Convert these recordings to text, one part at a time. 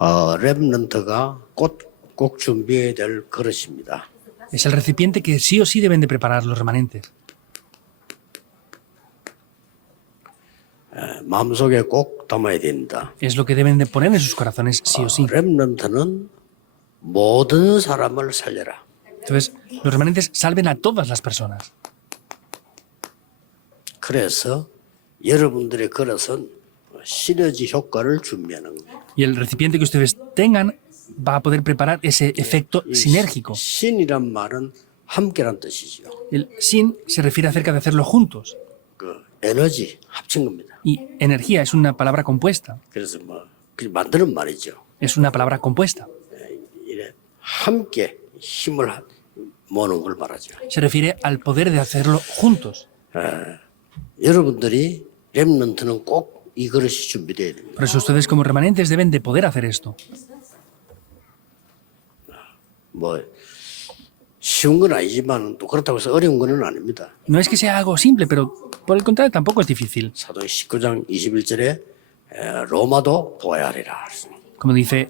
렘넌트가 꼭 준비해야 될 그릇입니다. Es el recipiente que sí o sí deben de preparar los remanentes. 마음속에 꼭 담아야 됩니다. Es lo que deben de poner en sus corazones sí o sí. 렘넌트는 모든 사람을 살려라. Entonces, los remanentes salven a todas las personas. 그래서 여러분들의 그릇은 시너지 효과를 준비하는 거예요. Y el recipiente que ustedes tengan va a poder preparar ese efecto sinérgico. 신이란 말은 함께란 뜻이죠. El sin se refiere acerca de hacerlo juntos. 그 에너지 합친 겁니다. Y energía es una palabra compuesta. 그래서 만드는 말이죠. Es una palabra compuesta. 이래 함께 힘을 모으는 걸 말하죠. Se refiere al poder de hacerlo juntos. 여러분들이 렘넌트는 꼭 이 그릇이 준비되어야 됩니다. Por eso ustedes como remanentes deben de poder hacer esto. 뭐 쉬운 건 아니지만 또 그렇다고 해서 어려운 건 아닙니다. No es que sea algo simple, pero por el contrario tampoco es difícil. 사도행 19장 21절에 로마도 보아야 하리라. Como dice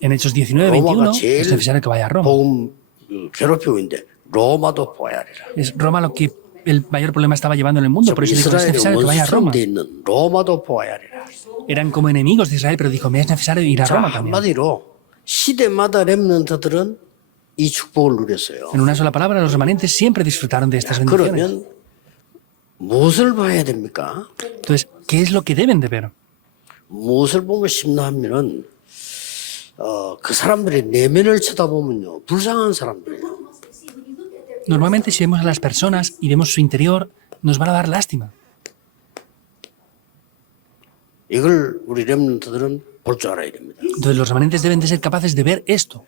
en Hechos 19:21, es necesario que vaya a Roma. 복음 괴롭히고 있는데 로마도 보아야 하리라. Es Roma lo que el mayor problema estaba llevando en el mundo, por eso dijo, es necesario que vaya a Roma. 돼 있는 로마도 보아야 하리라. Eran como enemigos de Israel, pero dijo, me es necesario ir a 자, Roma también. 한마디로 시대마다 렘넌트들은 이 축복을 누렸어요. En una sola palabra, los remanentes siempre disfrutaron de estas bendiciones. 그러면 무엇을 봐야 됩니까? Entonces, ¿qué es lo que deben de ver? 무엇을 보면 심나하면은 그 사람들의 내면을 쳐다보면요 불쌍한 사람들이에요. Normalmente si vemos a las personas y vemos su interior, nos van a dar lástima. 이걸 우리 렘넌트들은 볼 줄 알아야 됩니다. Entonces los remanentes deben de ser capaces de ver esto.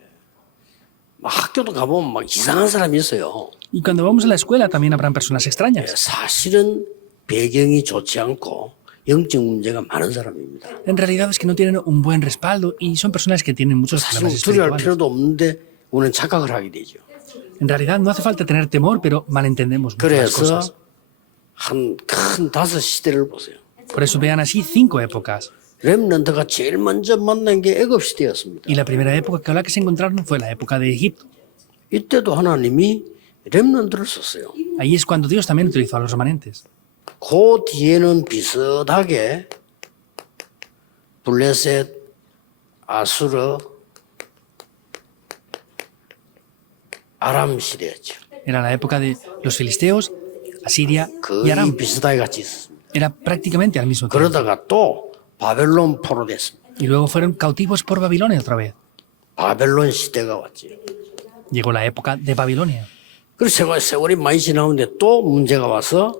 막 학교도 가보면 막 이상한 사람이 있어요. Y cuando vamos a la escuela también habrán personas extrañas. 사실은 배경이 좋지 않고 영적 문제가 많은 사람입니다. En realidad es que no tienen un buen respaldo y son personas que tienen muchos 사실 problemas 두려워할 espirituales. 필요도 없는데 우리는 착각을 하게 되죠. En realidad no hace falta tener temor, pero malentendemos muchas 그래서 cosas. 한 큰 5시대를 보세요. Por eso vean así 5 épocas. 렘넌트가 제일 먼저 만난 게 애굽 시대였습니다. Y la primera época con la que se encontraron fue la época de Egipto. 이때도 하나님이 렘넌트를 썼어요. Ahí es cuando Dios también utilizó a los remanentes. 그 뒤에는 비슷하게 블레셋, 아수르, 아람 시대였죠. Era la época de los filisteos, Asiria y 거의 Aram. 비슷하게 같이 있었습니다. Era prácticamente al mismo tiempo. 그러다가 또 바벨론 포로 됐습니다. Y luego fueron cautivos por Babilonia otra vez. 바벨론 시대가 왔지. Llegó la época de Babilonia. 그래서 세월이 많이 지나오는데 또 문제가 와서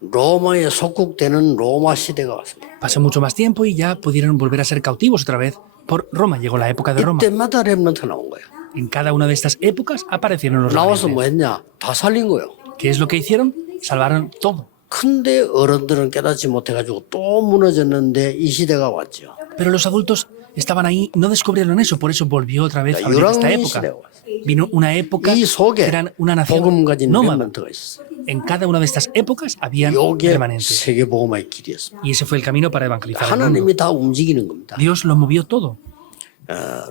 로마에 속국되는 로마 시대가 왔습니다. Pasó mucho más tiempo y ya pudieron volver a ser cautivos otra vez por Roma. Llegó la época de Roma. 이때마다 렘넌트 나온 거예요. En cada una de estas épocas aparecieron los 나와서 remanentes. 뭐 했냐? 다 살린 거예요. ¿Qué es lo que hicieron? Salvaron todo. 근데 어른들은 깨닫지 못해가지고 또 무너졌는데 이 시대가 왔죠. Pero los adultos estaban ahí, no descubrieron eso, por eso volvió otra vez a venir esta 유랑민 época. 시대가 왔어요. Vino una época 이 que 속에 eran una nación 복음 가진 nómada. 렘넌트가 있어요. En cada una de estas épocas habían 이게 remanentes. 세계복음의 길이었습니다. Y ese fue el camino para evangelizar el mundo. 하나님이 다 움직이는 겁니다. Dios lo movió todo.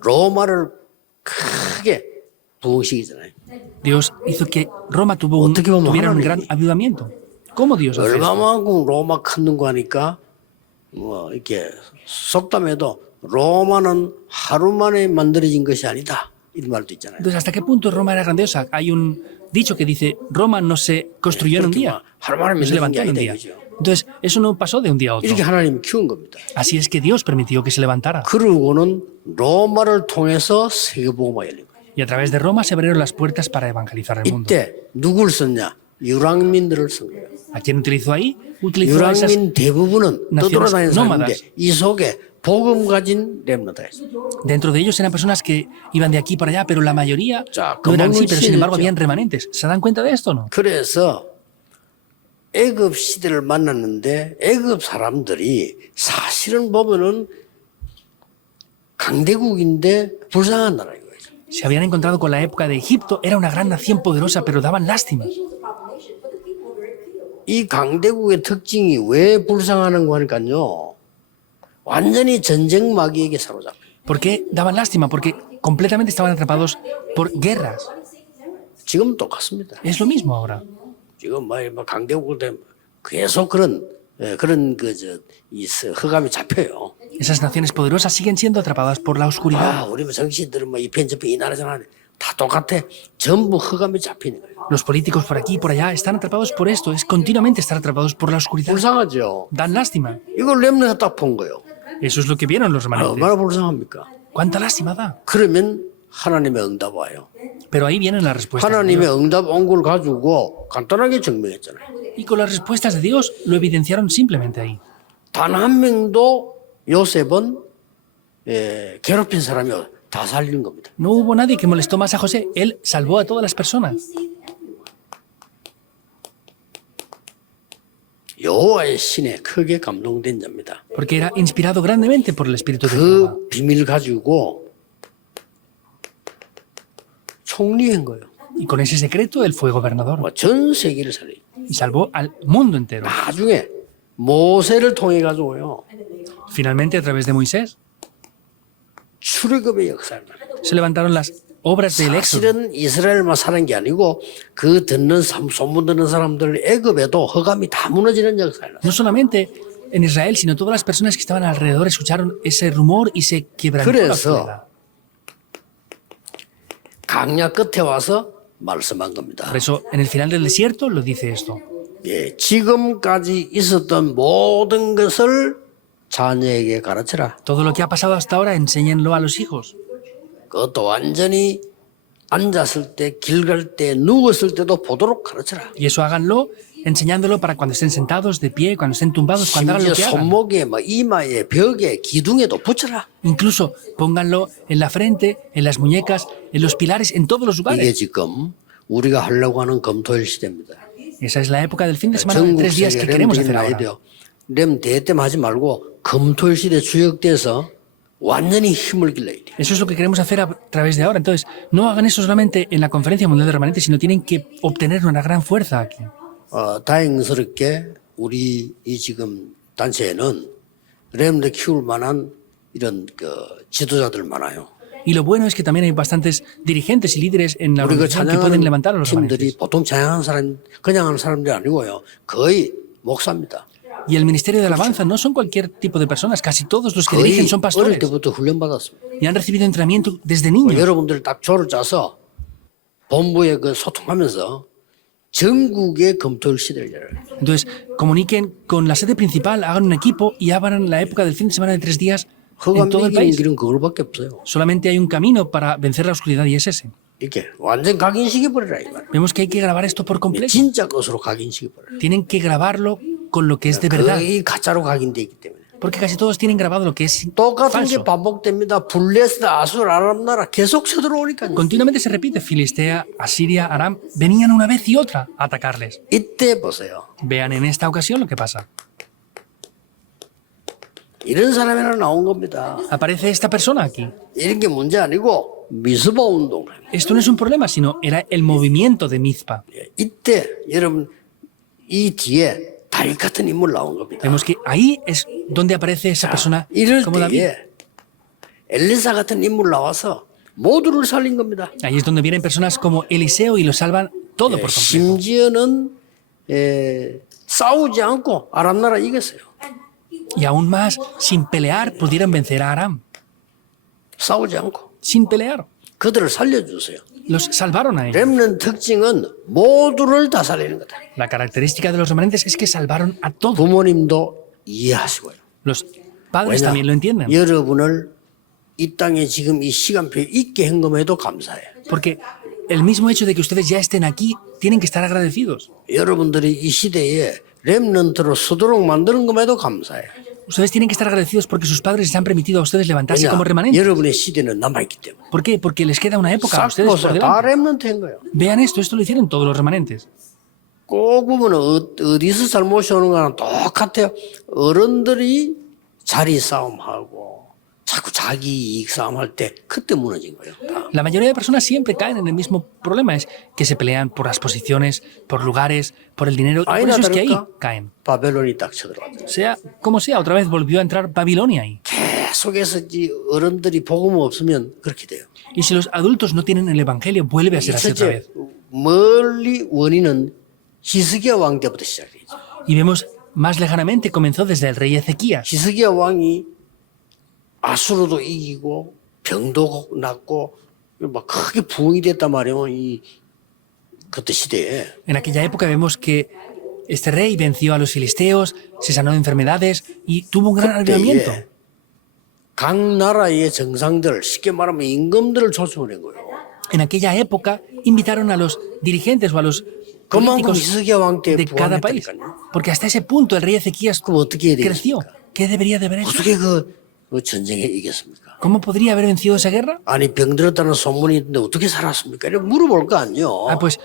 로마를 크게 부흥시키잖아요. Dios hizo que Roma 어떻게 보면 tuviera un 하나님이- gran avivamiento. ¿Cómo Dios hace esto? 얼마만큼 로마 큰 거 하니까 뭐 이렇게 속담에도 로마는 하루 만에 만들어진 것이 아니다 이런 말도 있잖아요. Entonces, ¿hasta qué punto Roma era grandiosa? Hay un dicho que dice, Roma no se construyó en un día, 하루 만에 no se 만든 게 levantó en un 아니다 día. 이거죠. Entonces, eso no pasó de un día a otro. 이렇게 하나님이 키운 겁니다. Así es que Dios permitió que se levantara. 그러고는 로마를 통해서 세계복음화 열린 거예요. Y a través de Roma se abrieron las puertas para evangelizar el mundo. 이때 누굴 썼냐? 유랑민들을 쓴 거예요. ¿A quién utilizó ahí? Utilizó a esas... 유랑민 대부분은 naciones 떠돌아다니는 사람인데 nómadas. 이 속에 복음 가진 렘넌트가 있어요. Dentro de ellos eran personas que iban de aquí para allá, pero la mayoría 자, no eran así, pero sin embargo 그만큼 habían remanentes. ¿Se dan cuenta de esto o no? 그래서 애굽 시대를 만났는데 애굽 사람들이 사실은 보면은 강대국인데 불쌍한 나라인 거예요. Se habían encontrado con la época de Egipto, era una gran nación poderosa, pero daban lástima. 이 강대국의 특징이 왜 불쌍하는 거니까요. 완전히 전쟁 마귀에게 사로잡혀요. ¿Por qué daban lástima? Porque completamente estaban atrapados por guerras. 지금 똑같습니다. Es lo mismo ahora. 지금 뭐 강대국 때 계속 그런 이 흑암이 잡혀요. Esas naciones poderosas siguen siendo atrapadas por la oscuridad. 우리 뭐 정치인들은 뭐 이 편집이 이 나라 저나라 다 똑같아. 전부 흑암이 잡히는 거예요. Los políticos por aquí y por allá están atrapados por esto. Es continuamente estar atrapados por la oscuridad. 불쌍하죠. Dan lástima. 이걸 렘너가 딱 본 거예요. Eso es lo que vieron los remanentes. 얼마나 불쌍합니까? ¿Cuánta lástima da? 그러면 하나님의 응답 와요. Pero ahí vienen las respuestas de 하나님의 Dios. 응답 온 걸 가지고 간단하게 증명했잖아요. Y con las respuestas de Dios lo evidenciaron simplemente ahí. 단 한 명도 요셉은 괴롭힌 사람이 다 살린 겁니다. No hubo nadie que molestó más a José. Él salvó a todas las personas. 여호와의 신에 크게 감동된 자입니다. Porque era inspirado grandemente por el Espíritu de Jehová. 그 비밀 가지고 총리한 거예요. Y con ese secreto él fue gobernador. 전 세계를 살려. Y salvó al mundo entero. 나중에 모세를 통해 가지고요. Finalmente, a través de Moisés, 출애굽의 역사를 말해요. se levantaron las obras del Éxodo. 사실은 이스라엘만 사는 게 아니고 그 듣는 소문 듣는 사람들 애굽에도 허감이 다 무너지는 역사를 말해요. No solamente en Israel, sino todas las personas que estaban alrededor escucharon ese rumor y se quebrantó la 그래서 oscuridad. 강야 끝에 와서 말씀한 겁니다. Por eso, en el final del desierto lo dice esto. 예, 지금까지 있었던 모든 것을 자녀에게 가르쳐라. Todo lo que ha pasado hasta ahora, enséñenlo a los hijos. 그것도 완전히 앉았을 때, 길 갈 때, 누웠을 때도 보도록 가르쳐라. Y eso háganlo enseñándolo para cuando estén sentados, de pie, cuando estén tumbados, cuando hagan lo 심지어 que hagan. 손목에, 뭐 이마에, 벽에, 기둥에도 붙여라. Incluso pónganlo en la frente, en las muñecas, en los pilares, en todos los 이게 lugares. 지금 우리가 하려고 하는 검토일 시대입니다. Esa es la época del fin de semana de 전국 3 días 세계 que queremos 렘들이 hacer 나야 ahora. 돼요. 렘 대회 때만 하지 말고 검토일 시대 주역돼서 완전히 힘을 길러야 돼요. Eso es lo que queremos hacer a través de ahora. Entonces, no hagan eso solamente en la Conferencia Mundial de Remanentes, sino tienen que obtener una gran fuerza aquí. 다행스럽게 우리 이 지금 단체에는 렘들 키울 만한 이런 지도자들 많아요. Y lo bueno es que también hay bastantes dirigentes y líderes en la 우리 그 organización que pueden 찬양하는 levantar a los 팀들이 remanentes. 보통 찬양하는 사람 그냥 하는 사람들이 아니고요. 거의 목사입니다. Y el ministerio de alabanza no son cualquier tipo de personas, casi todos los que 거의 dirigen son 어릴 pastores 때부터 훈련받았습니다. y han recibido entrenamiento desde niños. 여러분들 딱 조를 짜서 본부에 소통하면서 전국의 검토일 시대를 열어요. Entonces, comuniquen con la sede principal, hagan un equipo y abran la época del fin de semana de 3 días en todo el 흑암이 이기는 país. 길은 그걸밖에 없어요. Solamente hay un camino para vencer la oscuridad y es ese. 이렇게 완전 각인시켜버리라 이 말이에요. Vemos que hay que grabar esto por completo. 진짜 것으로 각인시켜버려요. Tienen que grabarlo con lo que es de verdad. 거의 가짜로 각인되어 있기 때문에. Porque casi todos tienen grabado lo que es 똑같은 게 falso. 반복됩니다. 블레스, 아술, 아람 나라 계속 쳐들어오니까요. Continuamente se repite. Filistea, Asiria, Aram venían una vez y otra a atacarles. 이때 보세요. Vean en esta ocasión lo que pasa. 이런 사람이 하나 나온 겁니다. Aparece esta persona aquí. 이런 게 문제 아니고 미스바 운동. Esto no es un problema, sino era el movimiento de Mizpa. 이때 여러분 이 뒤에 다윗 같은 인물 나온 겁니다. Vemos que ahí es donde aparece esa persona 이럴 como David. 때에 엘리사 같은 인물 나와서 모두를 살린 겁니다. Ahí es donde vienen personas como Eliseo y lo salvan todo por completo. 심지어는 싸우지 않고 아람 나라 이겼어요. Y aún más, sin pelear, pudieron vencer a Aram. 싸우지 않고 Sin pelear. 그들을 살려주세요. Los salvaron a ellos. 렘넌트 특징은 모두를 다 살리는 거다. La característica de los remanentes es que salvaron a todos. 부모님도 이해하시고요. Los padres 왜냐? también lo entienden. 여러분을 이 땅에 지금 이 시간표에 있게 한 것에도 감사해요. Porque el mismo hecho de que ustedes ya estén aquí, tienen que estar agradecidos. 여러분들이 이 시대에 렘넌트로 서도록 만드는 것에도 감사해요. Ustedes tienen que estar agradecidos porque sus padres les han permitido a ustedes levantarse como remanentes. 여러분의 시대는 남아있기 때문에. ¿Por qué? Porque les queda una época a 싹 ustedes por 보세요. 다 delante. 렘넌트 한 거예요. Vean esto lo hicieron todos los remanentes. 꼭 보면 어디서 잘못이 오는 거랑 똑같아요. 어른들이 자리 싸움하고 자꾸 자기 이익 싸움할 때 그때 무너진 거예요. 다. La mayoría de personas siempre caen en el mismo problema, es que se pelean por las posiciones, por lugares, por el dinero. Y por 아니나 eso es que ahí 다를까 caen. 바벨론이 딱 쳐들어왔죠. Sea como sea, otra vez volvió a entrar Babilonia ahí. 계속해서 이 어른들이 복음 없으면 그렇게 돼요. Y si los adultos no tienen el Evangelio, vuelve a ser así otra 첫째, vez. 멀리 원인은 히스기야 왕 때부터 시작이죠. Y vemos más lejanamente, comenzó desde el rey Ezequías. 히스기야 왕이 아수르도 이기고 병도 났고 막 크게 부흥이 됐단 말이에요. 이 그때 시대에. En aquella época vemos que este rey venció a los filisteos, se sanó de enfermedades y tuvo un gran avivamiento. 그때에 각 나라의 정상들, 쉽게 말하면 임금들을 초청을 한 거예요. En aquella época invitaron a los dirigentes o a los 그만큼 políticos 히스기야 왕 때 de cada país. 부흥했다니까요. Porque hasta ese punto el rey Ezequías 그럼 어떻게 해야 creció. 되겠습니까? ¿Qué debería de haber hecho? 어떻게 그 전쟁에 이겼습니까? ¿Cómo podría haber vencido esa guerra? 아니 병들었다는 소문이 있는데 어떻게 살았습니까? 이렇게 물어볼 거 아니요. Ah, pues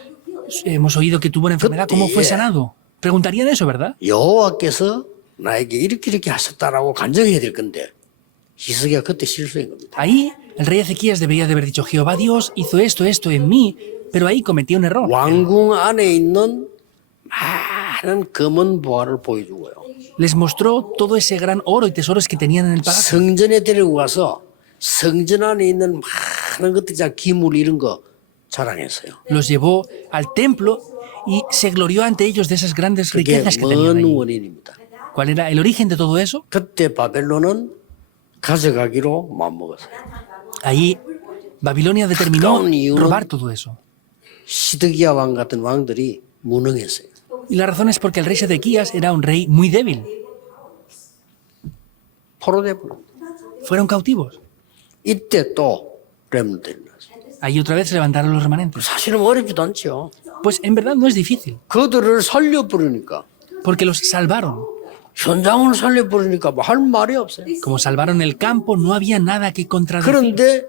hemos oído que tuvo una enfermedad. ¿Cómo fue sanado? Preguntarían eso, ¿verdad? 여호와께서 나에게 이렇게 하셨다라고 간증해야 될 건데 히스기야 그때 실수한 겁니다. Ahí el rey Ezequías debería de haber dicho, Jehová Dios hizo esto en mí, pero ahí cometió un error. 왕궁 안에 있는 많은 검은 보화를 보여주고요. Les mostró todo ese gran oro y tesoros que tenían en el palacio. 성전에 데리고 가서 성전 안에 있는 많은 것들, 기물 이런 거 자랑했어요. Los llevó al templo y se glorió ante ellos de esas grandes 그게 riquezas que tenían 먼 ahí. 원인입니다. ¿Cuál era el origen de todo eso? 그때 바벨론은 가져가기로 마음먹었어요. Ahí Babilonia determinó 가까운 이유는 robar todo eso. 시드기야 왕 같은 왕들이 무능했어요. Y la razón es porque el rey Sedequías era un rey muy débil. 포로돼버려. Fueron cautivos. 이때 또 렘넌트를 났어요. Ahí otra vez se levantaron los remanentes. 사실은 어렵지도 않죠. Pues en verdad no es difícil, 그들을 살려버리니까, porque los salvaron. 현장을 살려버리니까 뭐 할 말이 없어요. Como salvaron el campo, no había nada que contradecir. 그런데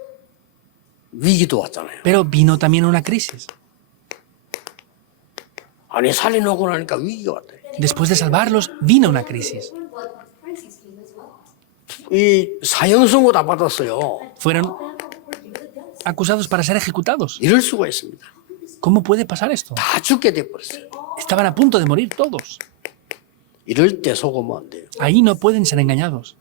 위기도 왔잖아요. Pero vino también una crisis. 아니 살려놓고 나니까 위기가 왔다. Después de salvarlos, vino una crisis. 이 사형 선고 다 받았어요. Fueron acusados para ser ejecutados. 이럴 수가 있습니다. ¿Cómo puede pasar esto? 다 죽게 돼버렸어요. Estaban a punto de morir todos. 이럴 때 속으면 안 돼요. Ahí no pueden ser engañados,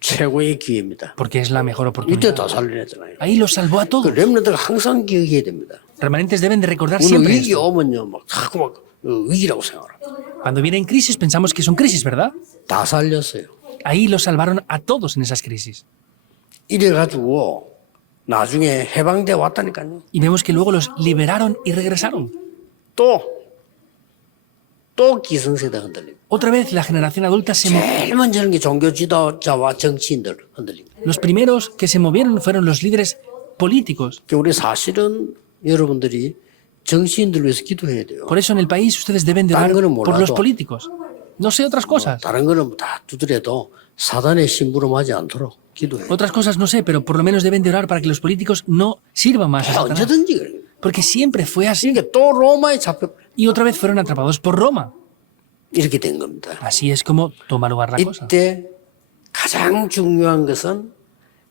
최고의 기회입니다. porque es la mejor 이때 oportunidad. 다 살려냈잖아요. Ahí los salvó a 그 todos. 렘넌트가 항상 기억해야 됩니다. Remanentes deben de recordar 오늘 siempre 위기 esto. 오면요, 막 자꾸 막 위기라고 생각합니다. Cuando vienen crisis pensamos que son crisis, ¿verdad? 다 살렸어요. Ahí los salvaron a todos en esas crisis. 이래가지고 나중에 해방돼 왔다니까요. Y vemos que luego los liberaron y regresaron. 또 기성세대 흔들립니다. Otra vez la generación adulta se movió. 제일 먼저 하는 게 종교 지도자와 정치인들 흔들립니다. Los primeros que se movieron fueron los líderes políticos. 우리 사실은 여러분들이 정치인들 위해서 기도해야 돼요. Por eso en el país ustedes deben de orar 다른 거는 por los 몰라도. políticos. No sé otras cosas. 다른 거는 다 두드려도 사단의 심부름하지 않도록 기도해요. Otras cosas no sé, pero por lo menos deben de orar para que los políticos no sirvan más a Satanás. 언제든지 그래요. Porque siempre fue así. 그러니까 또 로마에 잡혀 Y otra vez fueron atrapados por Roma. 이렇게 된 겁니다. Así es como toma lugar la cosa. 이때 가장 중요한 것은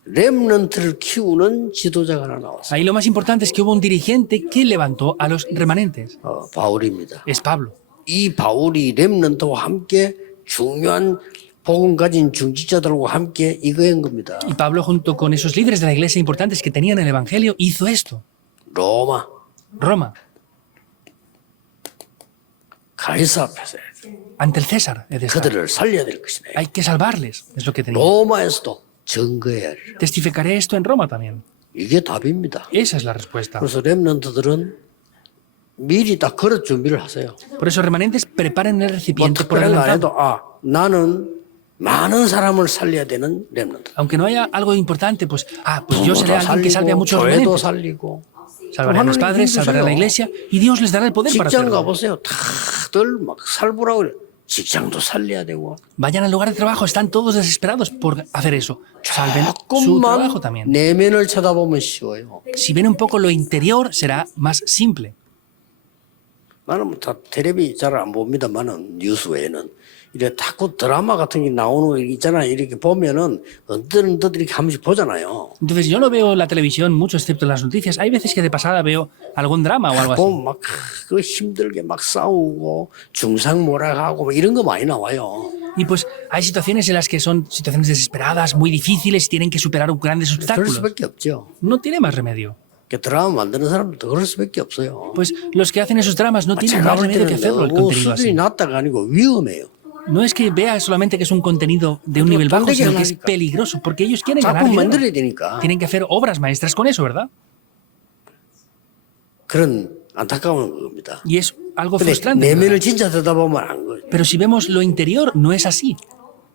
렘넌트를 키우는 지도자가 하나 나왔어요. Ahí lo más importante es que hubo un dirigente que levantó a los remanentes. 바울입니다. Es Pablo. 이 바울이 렘넌트와 함께 중요한 복음 가진 중지자들과 함께 이거 한 겁니다. Y Pablo, junto con esos líderes de la iglesia importantes que tenían el evangelio, hizo esto. 로마 Roma, 가이사 앞에서 해야 돼요. ante el César. he de estar. 그들을 살려야 될 것이네. Hay que salvarles, es lo que tenía. 로마에서도 증거해야 해요. Testificaré esto en Roma también. 이게 답입니다. Esa es la respuesta. 그래서 렘넌트들은 미리 다 그릇 준비를 하세요. Por eso, remanentes, preparen el 뭐 recipiente por 특별한 거 안 adelantado. 해도 나는 많은 사람을 살려야 되는 렘넌트. Aunque no haya algo importante, pues yo seré alguien que salve a muchos 교회도 remanentes. 살리고 Salvaré a los padres, salvaré a la iglesia y Dios les dará el poder para 직장 hacerlo. 가보세요. 다들 막 살보라고 그래. 직장도 살려야 되고. Vayan al lugar de trabajo, están todos desesperados por hacer eso. Salven su 조금만 trabajo también. 내면을 쳐다보면 쉬워요. Si ven un poco lo interior, será más simple. 나는 다 텔레비 잘 안 봅니다만은 뉴스 외에는 이래 자꾸 드라마 같은 게 나오는 거 있잖아요. 이렇게 보면은 언뜻 이렇게 한 번씩 보잖아요. Entonces yo no veo la televisión mucho, excepto las noticias. Hay veces que de pasada veo algún drama o algo así. 보면 막 그 힘들게 막 싸우고 중상모략하고 막 이런 거 많이 나와요. Y pues hay situaciones en las que son situaciones desesperadas, muy difíciles, y tienen que superar grandes 그럴 obstáculos. 수밖에 없죠. No tiene más remedio. 그 드라마 만드는 사람들도 그럴 수밖에 없어요. Pues los que hacen esos dramas no tienen 제가 más 볼 remedio que 때는 hacerlo, el 너무 contenido 수준이 así. 낮다가 아니고 위험해요. No es que vea solamente que es un contenido de un nivel bajo, sino que es peligroso, porque ellos quieren ganar 작품 dinero. 만들어야 되니까 Tienen que hacer obras maestras con eso, ¿verdad? 그런 안타까운 겁니다. Y es algo 근데 frustrante. 내면을 ¿verdad? 진짜 들여다보면 안 거예요. Pero si vemos lo interior, no es así.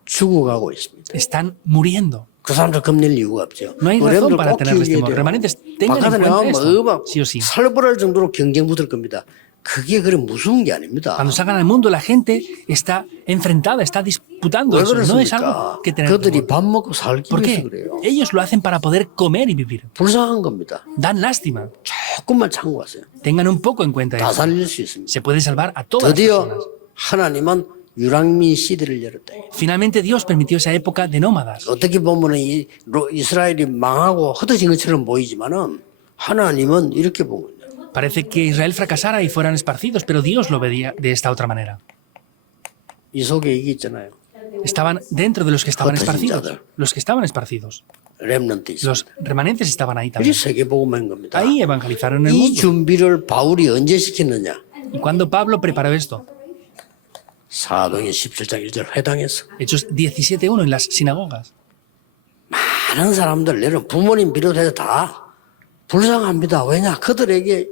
죽어가고 있습니다. Están muriendo. 그 사람들 겁낼 이유가 없죠. No hay 우리 razón 여러분들 para 꼭 tenerles 기억해야 temor. 돼요. Remanentes, tengan en 바깥에 cuenta 나가면 esto, 막 sí o sí. 살벌할 정도로 경쟁 붙을 겁니다. 그게 그래 무서운 게 아닙니다. Cuando salgan al mundo, la gente está enfrentada, está disputando 왜 eso. No es 그렇습니까? algo que tener 그들이 temor. 밥 먹고 살기 ¿Por 위해서 qué? 그래요. Ellos lo hacen para poder comer y vivir. 불쌍한 겁니다. Dan lástima. 조금만 참고하세요. Tengan un poco en cuenta 다 eso. 살릴 수 있습니다. Se puede salvar a todas las 드디어 personas. 하나님은 유랑민 시대를 열었다. Finalmente Dios permitió esa época de nómadas. 어떻게 보면 이스라엘이 망하고 흩어진 것처럼 보이지만은 하나님은 이렇게 본 거예요. Parece que Israel fracasara y fueran esparcidos, pero Dios lo veía de esta otra manera. 이 속에 이게 있잖아요. Estaban dentro de los que estaban 흩어진 esparcidos. 자들. Los que estaban esparcidos. 렘넌트 있어요. Los remanentes estaban ahí 이 también. 세계복음인 겁니다. Ahí evangelizaron el 이 mundo. 준비를 바울이 언제 시켰느냐? ¿Y cuando Pablo preparó esto? 사도행 17장 1절 회당에서 Hechos 17.1 en las sinagogas. 많은 사람들 여러분 부모님 비롯해서 다 불쌍합니다. 왜냐? 그들에게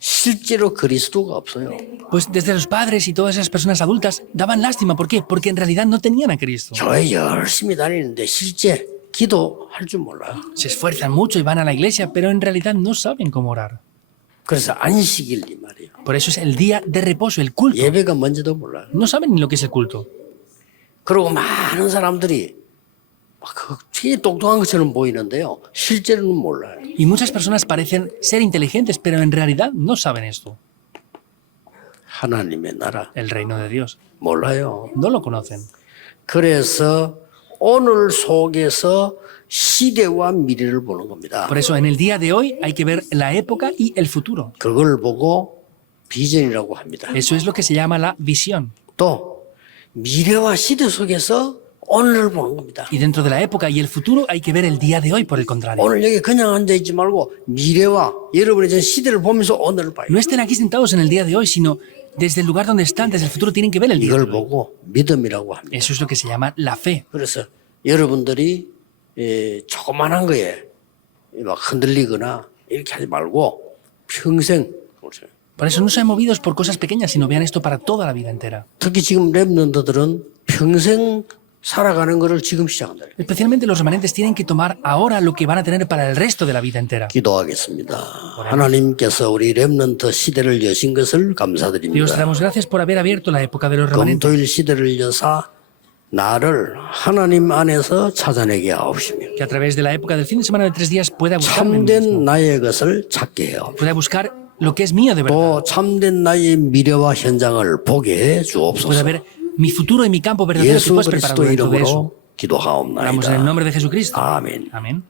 실제로 그리스도가 없어요. Pues desde los padres y todas esas personas adultas daban lástima. ¿Por qué? Porque en realidad no tenían a Cristo. 교회 열심히 다니는데 실제 기도할 줄 몰라요. Se esfuerzan mucho y van a la iglesia, pero en realidad no saben cómo orar. 그래서 안식일 이 말이에요. Por eso es el día de reposo, el culto. 예배가 뭔지도 몰라요. No saben ni lo que es el culto. 그리고 많은 사람들이 막 되게 똑똑한 것처럼 보이는데요. 실제로는 몰라요. Y muchas personas parecen ser inteligentes, pero en realidad no saben esto. 하나님의 나라 El reino de Dios. 몰라요. No lo conocen. 그래서 오늘 속에서 시대와 미래를 보는 겁니다. Por eso en el día de hoy hay que ver la época y el futuro. 그걸 보고 비전이라고 합니다. Eso es lo que se llama la visión. 또 미래와 시대 속에서 오늘을 보는 겁니다. Y dentro de la época y el futuro hay que ver el día de hoy, por el contrario. 오늘 여기 그냥 앉아있지 말고 미래와 여러분의 전 시대를 보면서 오늘을 봐요. No estén aquí sentados en el día de hoy, sino desde el lugar donde están, desde el futuro, tienen que ver el día de 이걸 hoy. 보고 믿음이라고 합니다. Eso es lo que se llama la fe. 그래서 여러분들이 조그만한 거에 막 흔들리거나 이렇게 하지 말고 평생 보세요. Por eso no sean movidos por cosas pequeñas, sino vean esto para toda la vida entera. 특히 지금 랩런더들은 평생 살아가는 거를 지금 시작한다. Especialmente los remanentes tienen que tomar ahora lo que van a tener para el resto de la vida entera. 기도하겠습니다. 하나님께서 우리 랩런터 시대를 여신 것을 Dios, 감사드립니다. damos gracias por haber abierto la época de los remanentes. 금토일 시대를 여사 나를 하나님 안에서 찾아내게 하옵시며 Que a través de la época del fin de semana de 3 días pueda buscarme, 참된 나의 것을 찾게 해요. pueda buscar lo que es mío de verdad. 또 참된 나의 미래와 현장을 보게 해 Pueda 주옵소서. ver mi futuro y mi campo verdadero que 예수 puedas preparar 그리스도 dentro de eso. 이름으로 Oramos en el 기도하옵나이다. nombre de Jesucristo. 아멘. Amén.